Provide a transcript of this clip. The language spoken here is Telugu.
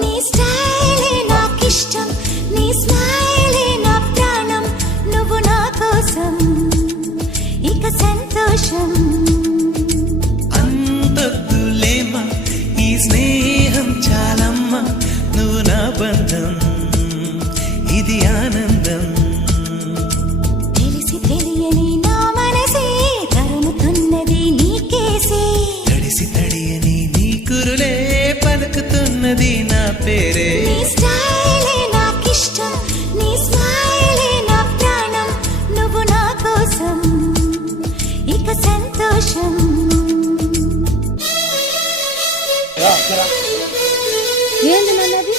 నీ స్టైలే నాకిష్టం, నీ స్మైలే నా ప్రాణం, నువ్వు నా కోసం ఇక సంతోషం. అంతొద్దులేమా ఈ స్నేహం చాలమ్మా, నువ్వు నా బంధం ఇది ఆనందం. తెలిసి తెలియని నా మనసే తరుముతున్నది నీకేసే, తడిసి తడియని నీ కురులే పలుకుతున్నది నా పేరే. నీ స్టైలే నాకిష్టం, నీ స్మైలే నా ప్రాణం, నువ్వు నా కోసం ఇక సంతోషం. ఏంది నన్నది